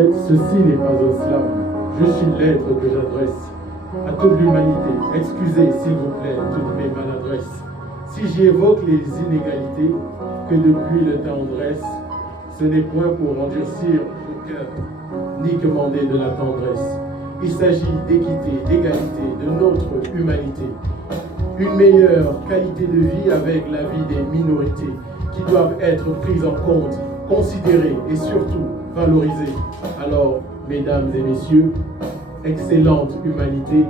fait, ceci n'est pas un slam, juste une lettre que j'adresse à toute l'humanité. Excusez, s'il vous plaît, toutes mes maladresses. Si j'y évoque les inégalités que depuis le temps on dresse, ce n'est point pour endurcir le cœur, ni commander de la tendresse. Il s'agit d'équité, d'égalité, de notre humanité. Une meilleure qualité de vie avec la vie des minorités qui doivent être prises en compte, considérées et surtout valorisées. Alors, mesdames et messieurs, excellente humanité,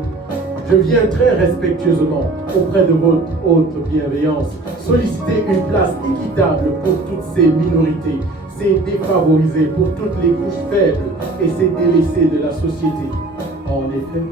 je viens très respectueusement auprès de votre haute bienveillance solliciter une place équitable pour toutes ces minorités, ces défavorisés, pour toutes les couches faibles et ces délaissés de la société. En effet,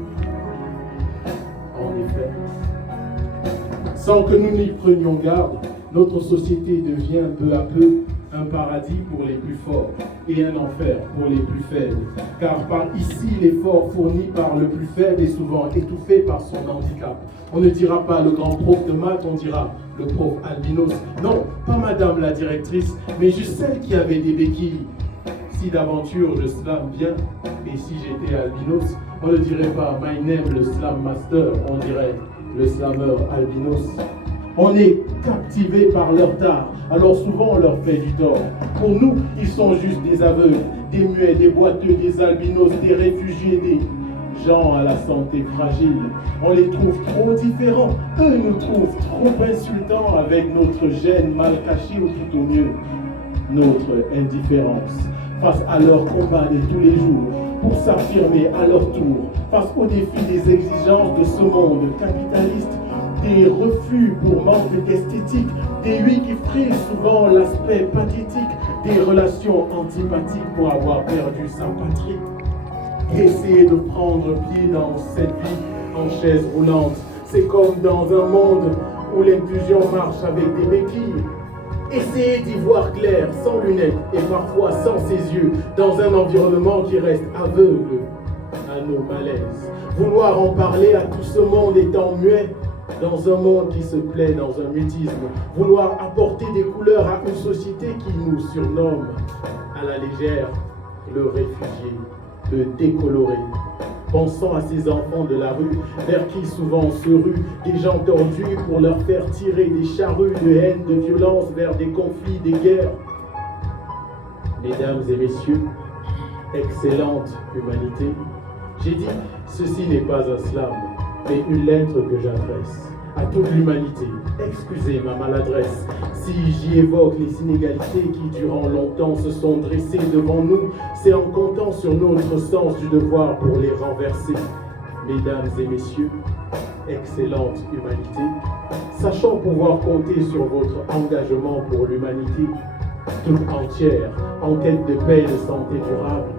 sans que nous n'y prenions garde, notre société devient peu à peu un paradis pour les plus forts et un enfer pour les plus faibles. Car par ici, l'effort fourni par le plus faible est souvent étouffé par son handicap. On ne dira pas le grand prof de maths, on dira le prof albinos. Non, pas madame la directrice, mais juste celle qui avait des béquilles. Si d'aventure je slame bien, et si j'étais albinos, on ne dirait pas my name le slam master, on dirait le slammer albinos. On est captivé par leur tard, alors souvent on leur fait du tort. Pour nous, ils sont juste des aveugles, des muets, des boiteux, des albinos, des réfugiés, des gens à la santé fragile. On les trouve trop différents, eux nous trouvent trop insultants avec notre gêne mal cachée ou tout au mieux, notre indifférence face à leur combat de tous les jours pour s'affirmer à leur tour face aux défis des exigences de ce monde capitaliste, des refus pour manque d'esthétique, des oui qui frisent souvent l'aspect pathétique, des relations antipathiques pour avoir perdu sa patrie. Essayer de prendre pied dans cette vie en chaise roulante, c'est comme dans un monde où l'inclusion marche avec des béquilles. Essayez d'y voir clair, sans lunettes et parfois sans ses yeux, dans un environnement qui reste aveugle à nos malaises. Vouloir en parler à tout ce monde étant muet, dans un monde qui se plaît dans un mutisme. Vouloir apporter des couleurs à une société qui nous surnomme à la légère le réfugié, le décoloré. Pensant à ces enfants de la rue, vers qui souvent se ruent des gens tordus pour leur faire tirer des charrues de haine, de violence vers des conflits, des guerres. Mesdames et messieurs, excellente humanité, j'ai dit, ceci n'est pas un slam, mais une lettre que j'adresse à toute l'humanité. Excusez ma maladresse si j'y évoque les inégalités qui durant longtemps se sont dressées devant nous, c'est en comptant sur notre sens du devoir pour les renverser. Mesdames et messieurs, excellente humanité, sachant pouvoir compter sur votre engagement pour l'humanité toute entière en quête de paix et de santé durable,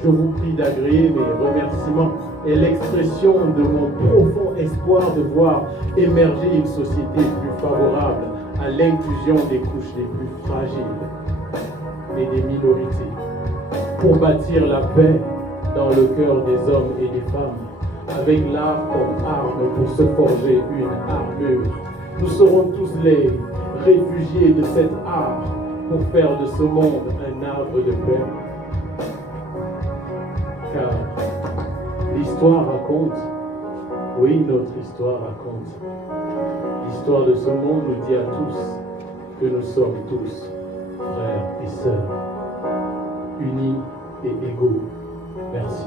je vous prie d'agréer mes remerciements et l'expression de mon profond espoir de voir émerger une société plus favorable à l'inclusion des couches les plus fragiles et des minorités, pour bâtir la paix dans le cœur des hommes et des femmes, avec l'art comme arme pour se forger une armure. Nous serons tous les réfugiés de cet art pour faire de ce monde un arbre de paix. Car l'histoire raconte, oui, notre histoire raconte. L'histoire de ce monde nous dit à tous que nous sommes tous frères et sœurs, unis et égaux. Merci.